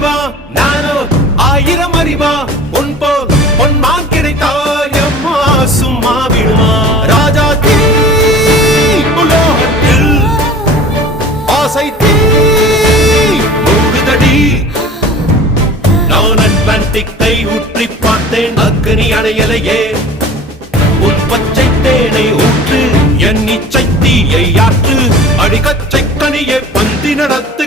அறிவா நானோ 1000 அறிவா உன் போல் பொன்மான் கிடைத்தாயம்மா சும்மா விடுமா ராஜா தீ உலோகத்தில் ஆசை தீ மூடுதடி நான் அட்லாண்டிக்கை ஊற்றி பார்த்தேன் அக்னி அணையலையே உன் பச்சை தேனை ஊற்று என் இச்சை தீயை ஆற்று அடிக்கச்சை கனியை பந்தி நடத்த